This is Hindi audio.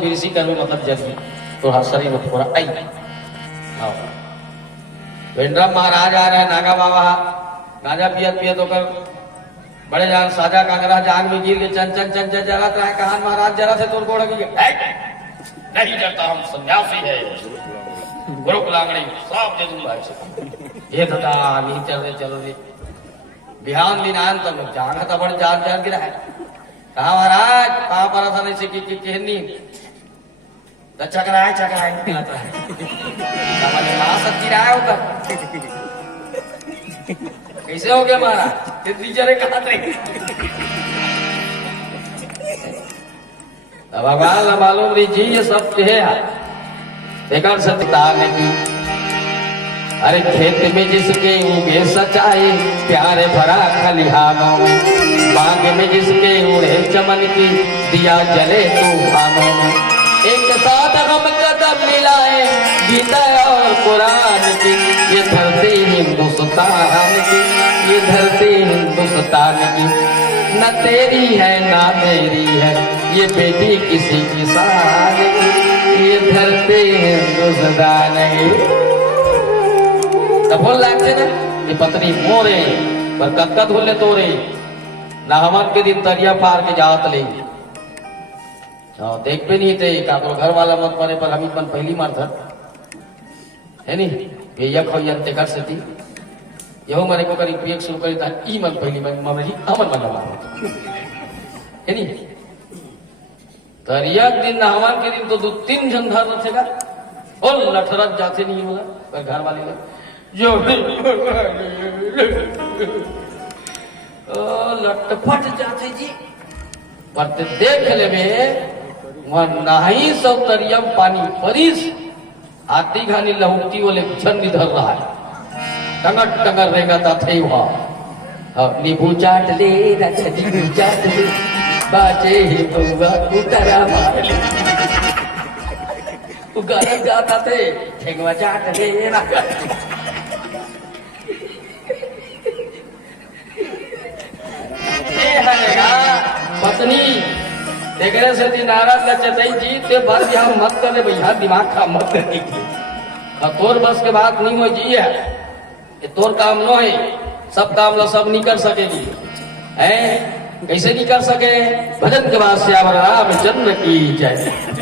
बिरसी कर मतलब जगी तो हर शरीर में थोड़ा आई वेंड्रा महाराज आ रहा है नागा बाबा गाजा पियत पियत होकर बड़े जान साजा कांगरा जान में गिर के चन चन चन चन जरा रहा है कहा महाराज जरा से तोड़ कोड़ गई नहीं डरता हम सन्यासी है गुरु लांगड़ी सब दे दूंगा ये था नहीं चल रहे चलो रे बिहान दिन आन तब जाना था बड़े जान जान गिरा है कहा महाराज कहाँ पर था नहीं से कि कहनी चकराए चकराए पिलाता है कहा सच्ची रहा है उधर कैसे हो गया महाराज टीचर कहा थे भगवान न मालूम जी ये सब है बेकार सत्यता नहीं अरे खेत में जिसके उगे सच्चाई प्यारे भरा खलिहानों में बाग में जिसके उड़े चमन की दिया जले तूफानों में एक साथ हम कदम मिलाए गीता और कुरान की ये धरती हिंदुस्तान की ये धरती हिंदुस्तान की न तेरी है ना मेरी है ये बेटी किसी किसान की ये धरती हिंदुस्तान की तब बोल लागते ना ये पत्नी मोरे पर कक्का धुले तोरे ना हमन के दिन तरिया पार के जात ले देख भी नहीं थे काको घर वाला मत मरे पर हम मन पहली मार था है नहीं ये यक हो यंते कर सती यहो मरे को करी पियक शुरू करी था ई मन पहली मन ममरी हमन मन मार है नहीं तरिया दिन ना हमन के दिन तो दो तीन जन धर रखेगा और लठरत जाते नहीं होगा पर घर वाले जो लटपट जाते जी पर देख ले में वह नाही सौतरियम पानी परिस आती घानी लहुटी वाले छन धर रहा है टंगर टंगर रहेगा था थे वहां नींबू चाट ले नींबू चाट ले बाजे ही बउआ कुतरा मार ले तू गलत जाता थे ठेंगवा चाट ले ना पत्नी देख रहे से नाराज लचतई जी ते बस यहाँ मत करे भैया दिमाग खा मत करने की तोर बस के बात नहीं हो जी है ये तोर काम नो है सब काम लो सब नहीं कर सकेगी है कैसे नहीं कर सके भजन के बाद श्याम रामचंद्र की जय।